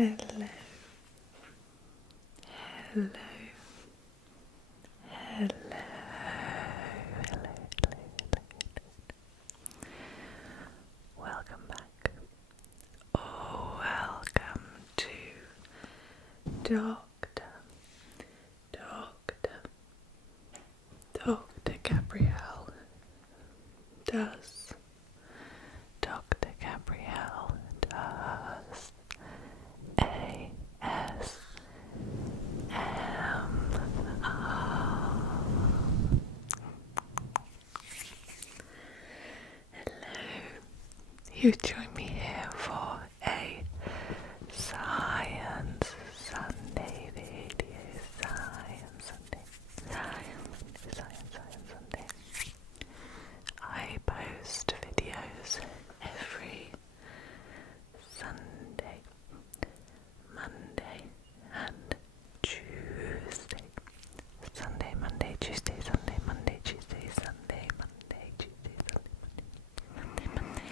Hello, hello, hello, hello. Welcome back. Oh, welcome to Dr. Gabrielle does. Dr. Gabrielle does ASMR. Hello, you join me here for a Science Sunday video. Science Sunday. I post videos every Sunday, Monday and Tuesday. Sunday, Monday, Tuesday, Sunday, Monday, Tuesday, Sunday, Monday, Tuesday, Sunday, Monday.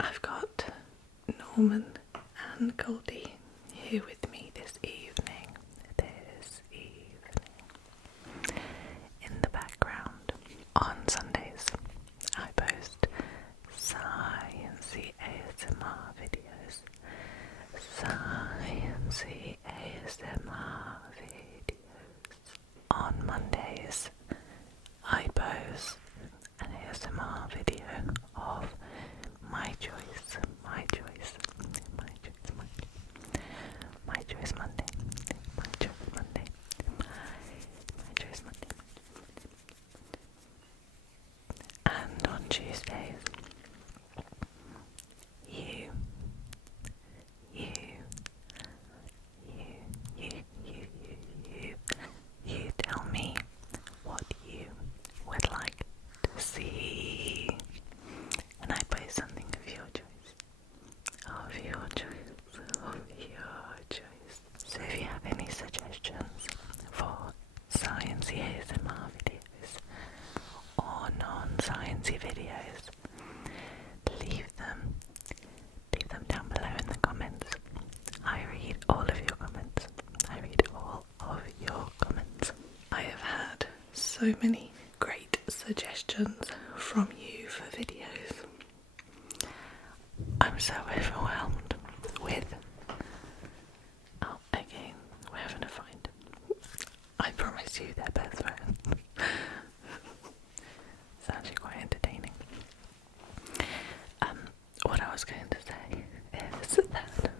I've got Norman and Goldie here with me this evening. In the background, on Sundays, I post sciencey ASMR videos. Sciencey ASMR videos. On Mondays, I post an ASMR video of my choice Monday. And on Tuesdays, you tell me what you would like to see, and I play something of your choice. So if you have any suggestions for sciencey ASMR videos or non-sciencey videos, leave them down below in the comments. I read all of your comments. I have had so many great suggestions from you for videos. I'm so overwhelmed with... Oh, again, we're having a fight. I promise you they're best friends. It's actually quite entertaining. What I was going to say is that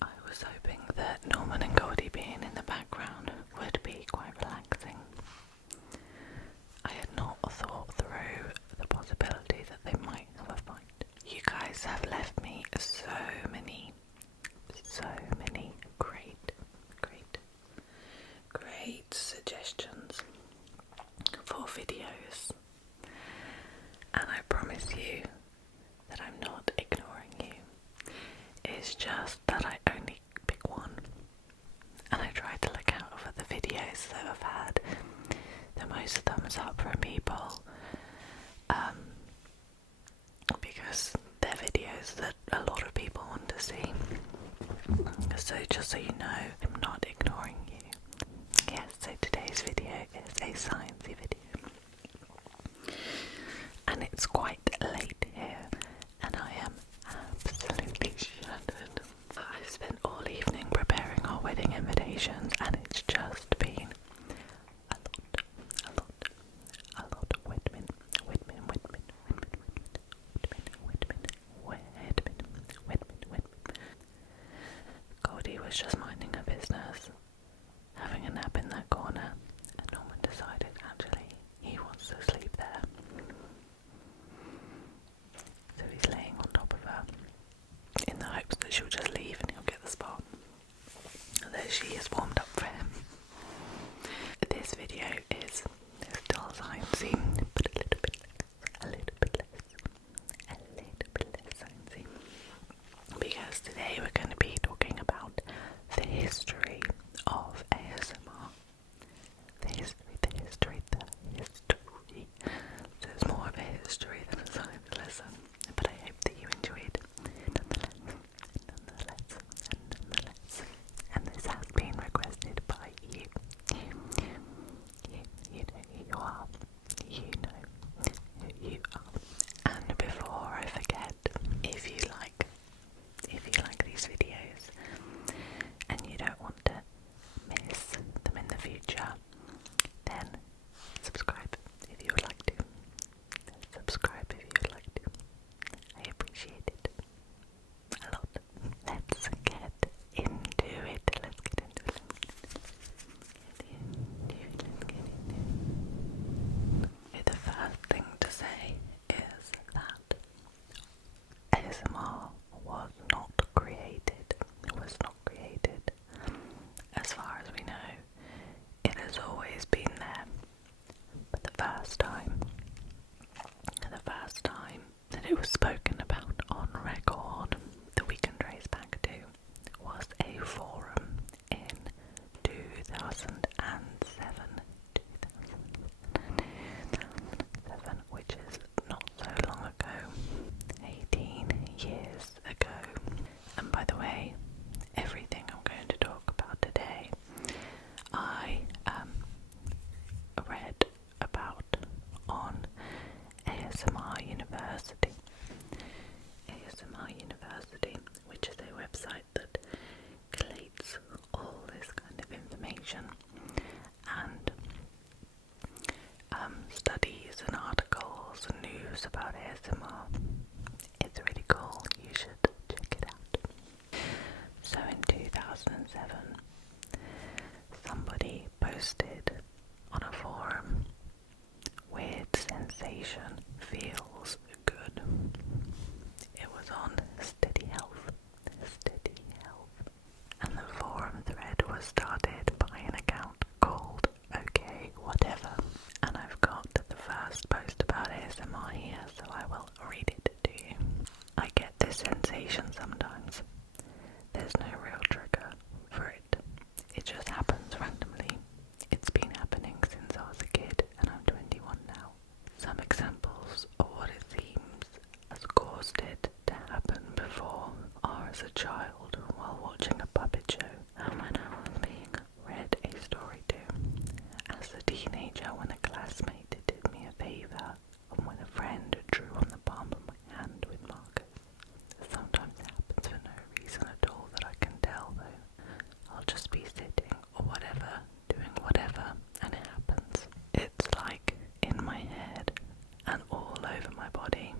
I was hoping that Norman and Goldie being in the background would be quite relaxing. I had not thought through the possibility that they might have a fight. You guys have left me so many great suggestions for videos, and I promise you that I'm not ignoring you. It's just that I only pick one, and I try to look out for the videos that have had the most thumbs up from people, because they're videos that a lot of people want to see. So just so you know, I'm not ignoring you. Yes, so today's video is a sciencey video, and it's quite late here, and I am absolutely shattered. I've spent all evening preparing our wedding invitations, and it's just been a lot of Whitman. Goldie was just minding her business, having a nap in that corner, and Norman decided actually he wants to sleep there. So he's laying on top of her in the hopes that she'll just leave and he'll get the spot. Although she is warmed up for him. This video is still sciencey, but a little bit less sciencey. Because today we're going to be talking about the history of ASMR. The history. So that it was spoken about on record that we can trace back to was a forum in 2007, which is not so long ago, 18 years ago. And by the way, everything I'm going to talk about today, I read about on ASMR University. ASMR University, which is a website that collates all this kind of information and studies and articles and news about ASMR. It's really cool, you should check it out. So in 2007, somebody posted on a forum, "Weird sensation feels good." It was on Steady Health. And the forum thread was started by an account called OK Whatever. And I've got the first post about ASMR here, so I will read it to you. "I get this sensation sometimes. There's no real trigger for it. It just happens randomly. It's been happening since I was a kid, and I'm 21 now. Some examples of what it seems has caused it to happen before are as a child while watching a puppet show, and when I was being read a story to, as a teenager when a classmate did me a favour, and when a friend drew on the palm of my hand with markers. Sometimes it happens for no reason at all that I can tell though. I'll just be sitting or whatever, doing whatever, and it happens. It's like in my head and all over my body.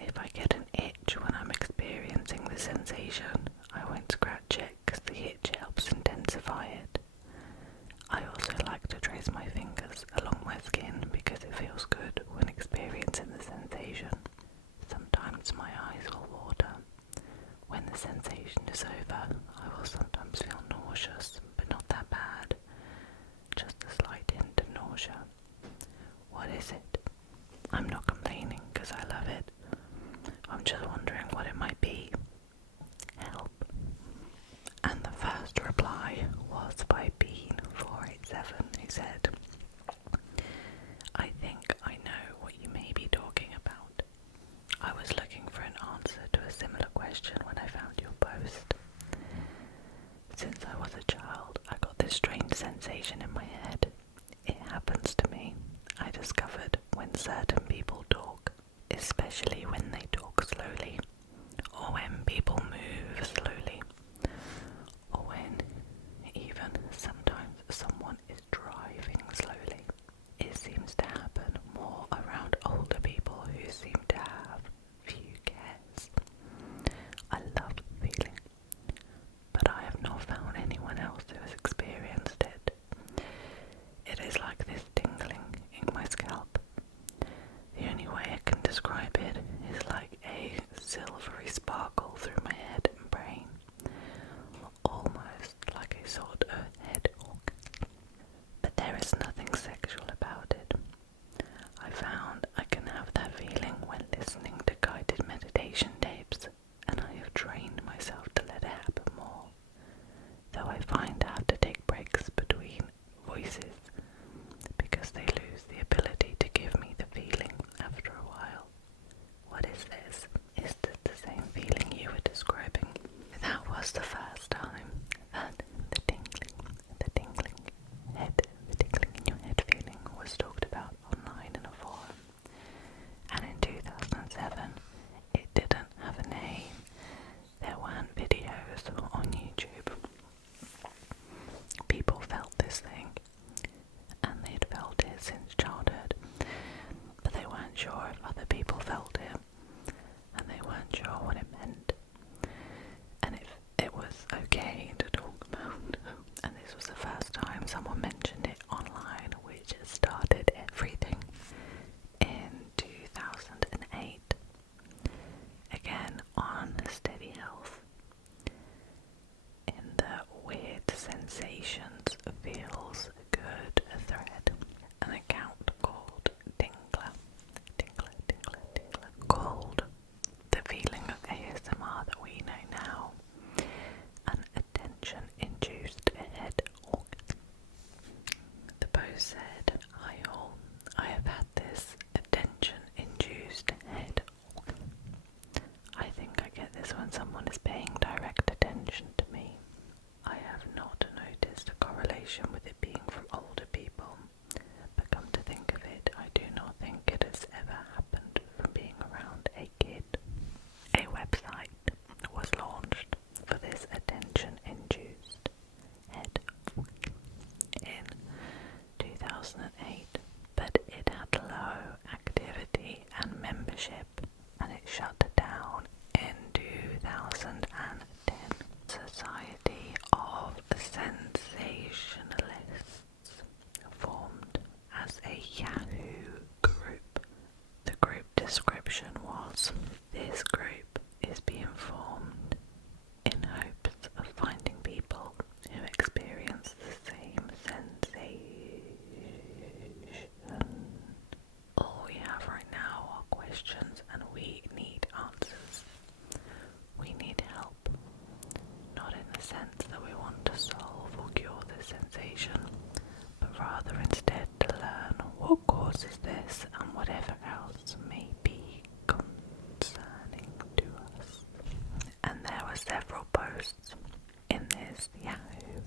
If I get an itch when I'm experiencing the sensation, I won't scratch it because the itch helps intensify it. I also like to trace my fingers along my skin because it feels good when experiencing the sensation. Sometimes my eyes will water. When the sensation is over, I will sometimes feel nauseous, but not that bad. Just a slight hint of nausea. What is it? I'm not complaining because I love it. I'm just wondering what it might be. Help." And the first reply was by Bean487, who said, "I think I know what you may be talking about. I was looking for an answer to a similar question when I found your post. Since I was a child, I got this strange sensation in my head. It happens to me, I discovered, when certain people talk, especially when they talk slowly, or when people move slowly, or when even sometimes someone is driving slowly. It seems to happen more around older people who seem to have few cares. I love the feeling, but I have not found anyone else who has experienced it. It is like this tingling in my scalp. The only way I can describe it is like a silvery sparkle through my head and brain, almost like a sort of head orgasm. But there is nothing sexual about it. I found I can have that feeling when listening to guided meditation tapes, and I have trained myself to let it happen more, though I find I have to take breaks between voices because they lose the ability to give me the feeling after a while. What is this? Is this the same feeling you were describing?" several posts in this Yahoo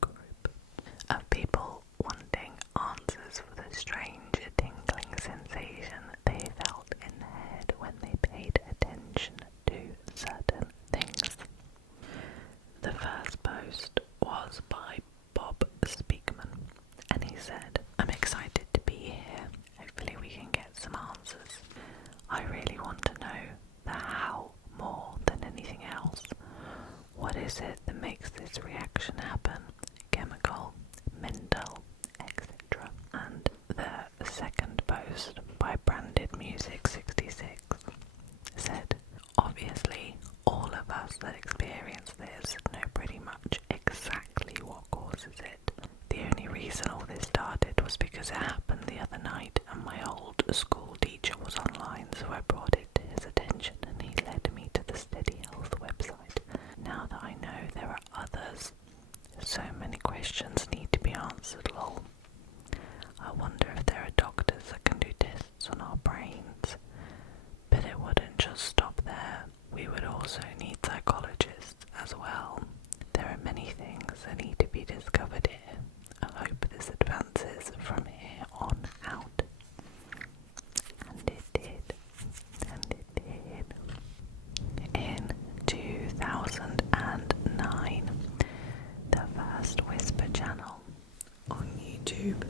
group of people wanting answers for the strange tingling sensation they felt in the head when they paid attention to certain things. The first post was by Bob Speakman, and he said, "I'm excited to be here. Hopefully we can get some answers. I really want to know the how more than anything else. What is it that makes this reaction happen? Chemical, mental, etc." And the second post by Branded Music 66 said, "Obviously, all of us that experience this know pretty much exactly what causes it. The only reason all this started was because it happened the other night and my old school teacher was online, so I brought it to his attention and he led me to the Steady Health website. Now that I know there are others, so many questions need to be answered, lol. I wonder if there are doctors that can do tests on our brains. But it wouldn't just stop there. We would also need psychologists as well. There are many things that need to be discovered here. I hope this advances from here on out." And it did. And it did. In 2009, the first Whisper channel on YouTube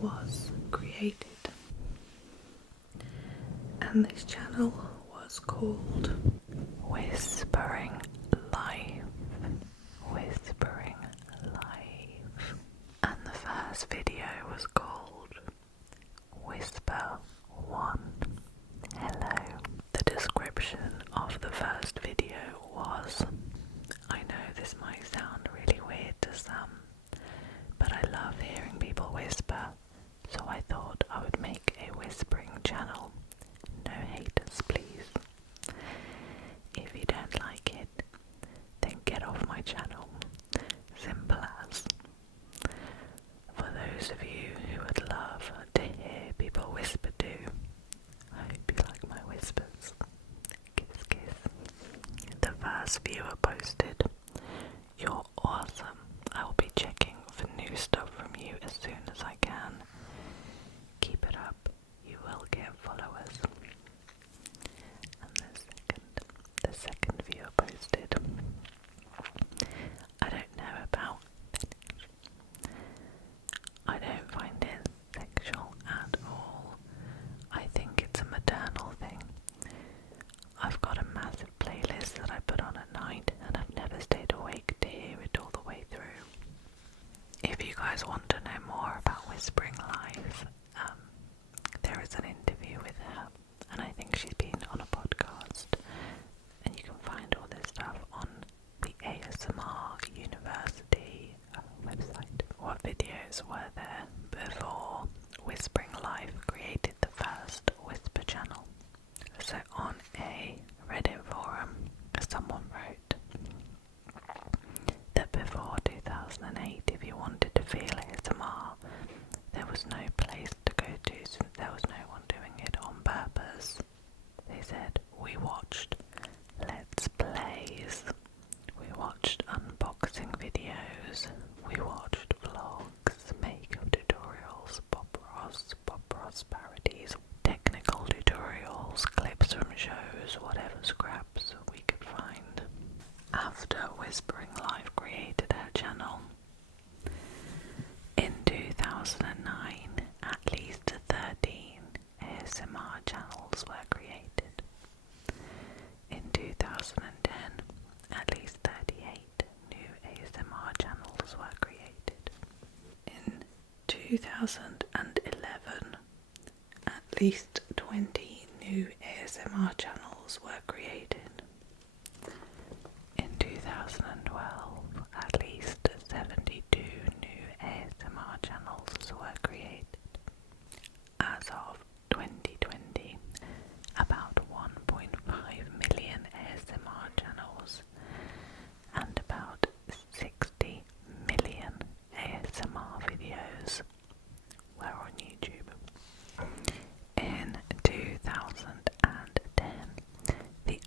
was created. And this channel was called Whispering Life. Whispering Life. And the first video was called Whisper 1. Hello. The description of the first video was, "I know this might sound really weird to some, but I love hearing people whisper, so I thought I would make a whispering channel. No haters, please. If you don't like it, then get off my channel. Simple as. For those of you who would love to hear people whisper too, I hope you like my whispers. Kiss, kiss." The first viewer posted, "You're awesome. I will be checking for new stuff from you as soon as I can. Keep it up. You will get followers." And the second viewer posted, "I don't know about fetish. I don't find it sexual at all. I think it's a maternal thing. I've got a massive playlist that I put on at night and I've never stayed awake to hear it all the way through." If you guys want to know more about Whispering Life, there is an interview with her, and I think she's been on a podcast, and you can find all this stuff on the ASMR University website. What videos were there before Whispering Life created the first Whisper channel? So on a Reddit forum, someone wrote that before 2008, if you wanted to feel ASMR, there was no place to go to since there was no one doing it on purpose. They said, "We watched Let's Plays, we watched unboxing videos, we watched vlogs, makeup tutorials, Bob Ross parodies, technical tutorials, clips from shows, whatever scraps we could find." After Whispering Life created her channel, in 2009, at least 13 ASMR channels were created. In 2010, at least 38 new ASMR channels were created. In 2011, at least 20 new ASMR channels were created. In 2012, at least 72 new ASMR channels were created. As of 2020, about 1.5 million ASMR channels and about 60 million ASMR videos were on YouTube. In 2010, the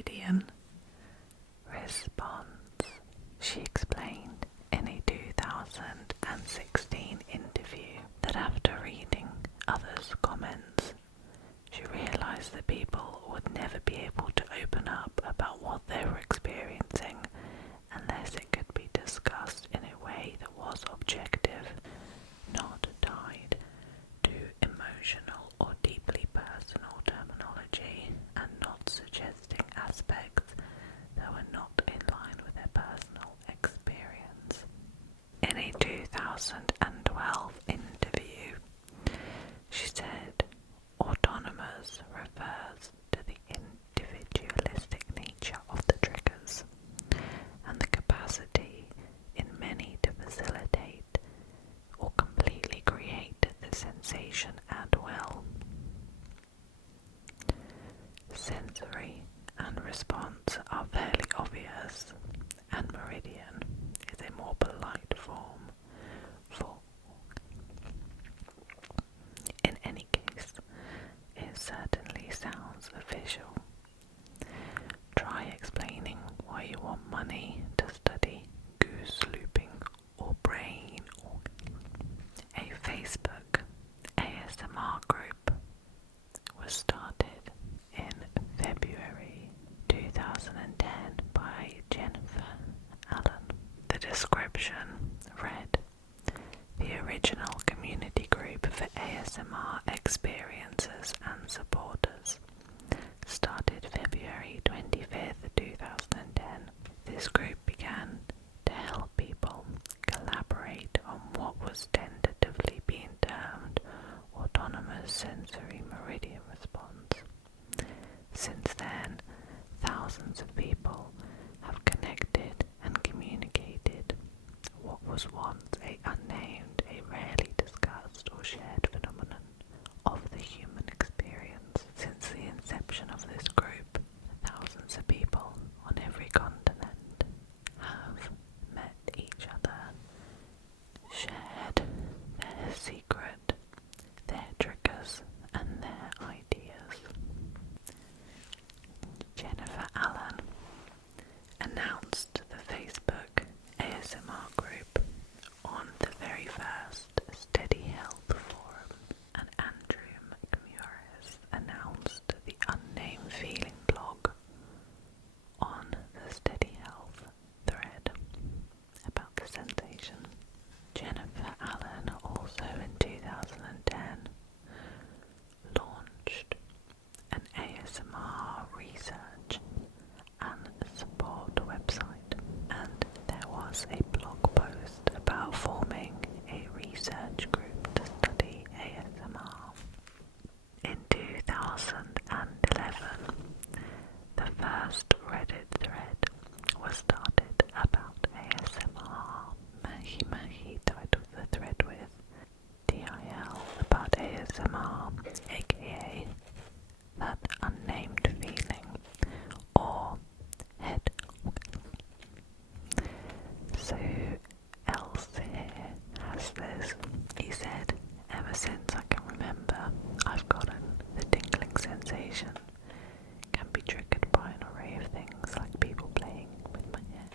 Meridian response. She explained in a 2016 interview that after reading others' comments, she realized that people would never be able to open up about what they were experiencing unless it could be discussed in a way that was objective, not tied to emotional or deeply personal terminology, and not suggesting aspects that were not in line with their personal experience. In a 2012 interview, she said, autonomous refers to the individualistic nature of the triggers and the capacity in many to facilitate or completely create the sensation at will. Sensory and response are fairly obvious, and meridian is a more polite form for. In any case, it certainly sounds official. Try explaining why you want money to study goose looping or brain organ. A Facebook ASMR group was started in February 2010 by Jennifer Allen. The description read, "The original community group for ASMR experiencers and supporters started February 25th, 2010. This group began to help people collaborate on what was tentatively being termed autonomous sensory meridian response. Since then, thousands of people have connected and communicated what was once a unnamed, a rarely discussed or shared phenomenon of the human experience. Since the inception of this group, thousands of people on every continent have met each other, shared their secret, their triggers, and their ideas." Jennifer Allen announced the Facebook ASMR group on the very first Steady Health Forum, and Andrew McMurris announced the Unnamed Feeling blog on the Steady Health thread about the sensation. Jennifer Allen also in 2010 launched an ASMR research and support website, and there was a blog post about forming a research group to study ASMR. In 2011, the first Reddit thread was started about ASMR. Mahi titled the thread with DIL about ASMR, aka that unnamed feeling, or head. So else here has this. He said, "Ever since I can remember, I've gotten the tingling sensation. Can be triggered by an array of things like people playing with my hair.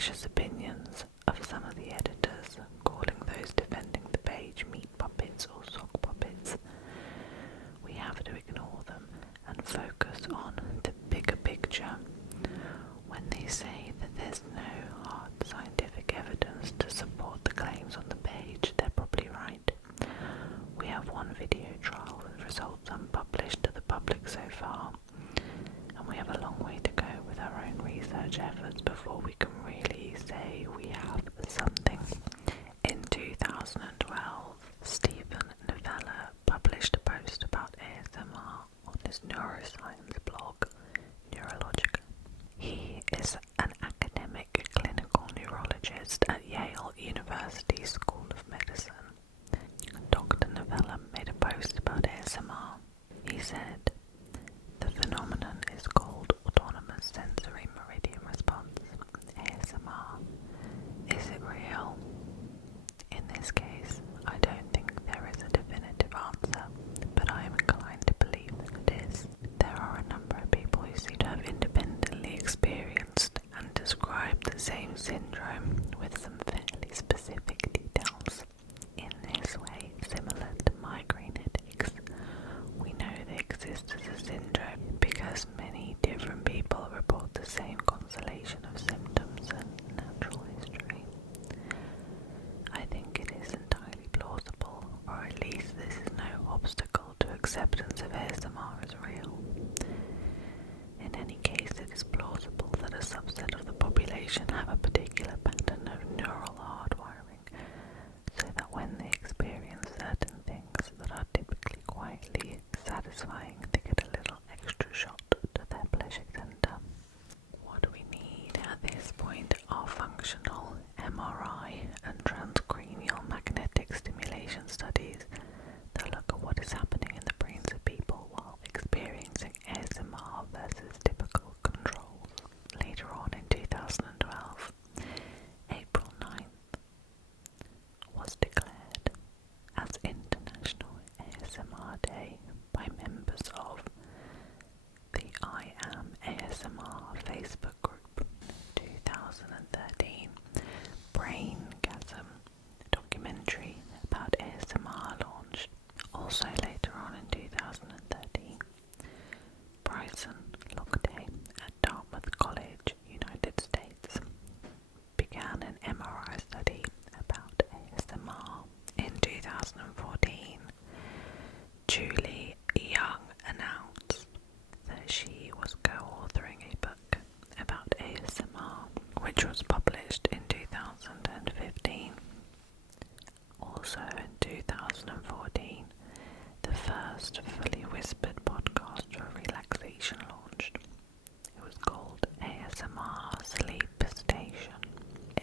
malicious opinions of some of the editors, calling those defending the page meat puppets or sock puppets. We have to ignore them and focus on the bigger picture. When they say that there's no hard scientific evidence to support the claims on the page, they're probably right. We have one video trial with results unpublished to the public so far, and we have a long way to go with our own research efforts before we can really say we have something. In 2012, Stephen Novella published a post about ASMR on his neuroscience blog, Neurologica. He is an academic clinical neurologist at Yale University School of Medicine. Dr. Novella made a post about ASMR. He said, "The phenomenon is called autonomous sensory meridian response, ASMR. Is it real? In this case, I don't think there is a definitive answer, but I am inclined to believe that it is. There are a number of people who seem to have independently experienced and described the same syndrome with some fairly specific details. In this way, similar to migraine headaches, we know they exist as a syndrome because many different people report the same constellation of symptoms and natural history. I think it is entirely plausible, or at least this is no obstacle to acceptance of ASMR as real. In any case, it is plausible that a subset of the population have a particular pattern of neural hardwiring, so that when they experience certain things that are typically quietly satisfying, they get a little extra shot to their pleasure center. What we need at this point are functional MRI and transcranial magnetic stimulation studies that look at what is happening in the brains of people while experiencing ASMR versus typical controls." Later on in 2012, April 9th was declared as International ASMR Day by members of the I Am ASMR Facebook group. 2013, Braingasm, a documentary about ASMR launched. Also later on in 2013, Bryson Lockday at Dartmouth College, United States, began an MRI study about ASMR. In 2014, Julie Young announced that she was co-authoring a book about ASMR, which was published in 2015. Also in 2014, the first fully whispered podcast for relaxation launched. It was called ASMR Sleep Station.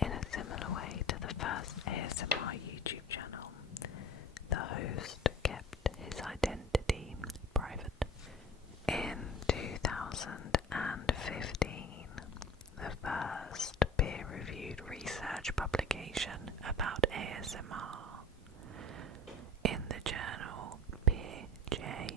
In a similar way to the first ASMR YouTube channel, the host kept his identity private. In 2015, the first peer-reviewed research publication about ASMR in the journal PeerJ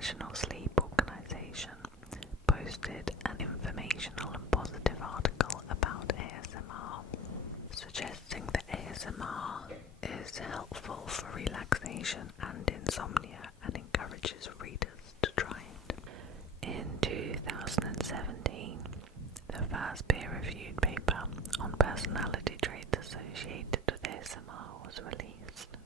International Sleep Organization posted an informational and positive article about ASMR, suggesting that ASMR is helpful for relaxation and insomnia and encourages readers to try it. In 2017, the first peer-reviewed paper on personality traits associated with ASMR was released,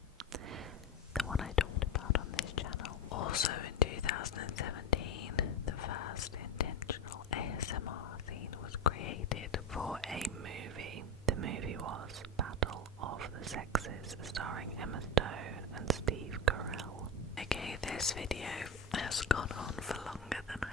the one I talked about on this channel. Also in 2017, the first intentional ASMR scene was created for a movie. The movie was Battle of the Sexes, starring Emma Stone and Steve Carell. Okay, this video has gone on for longer than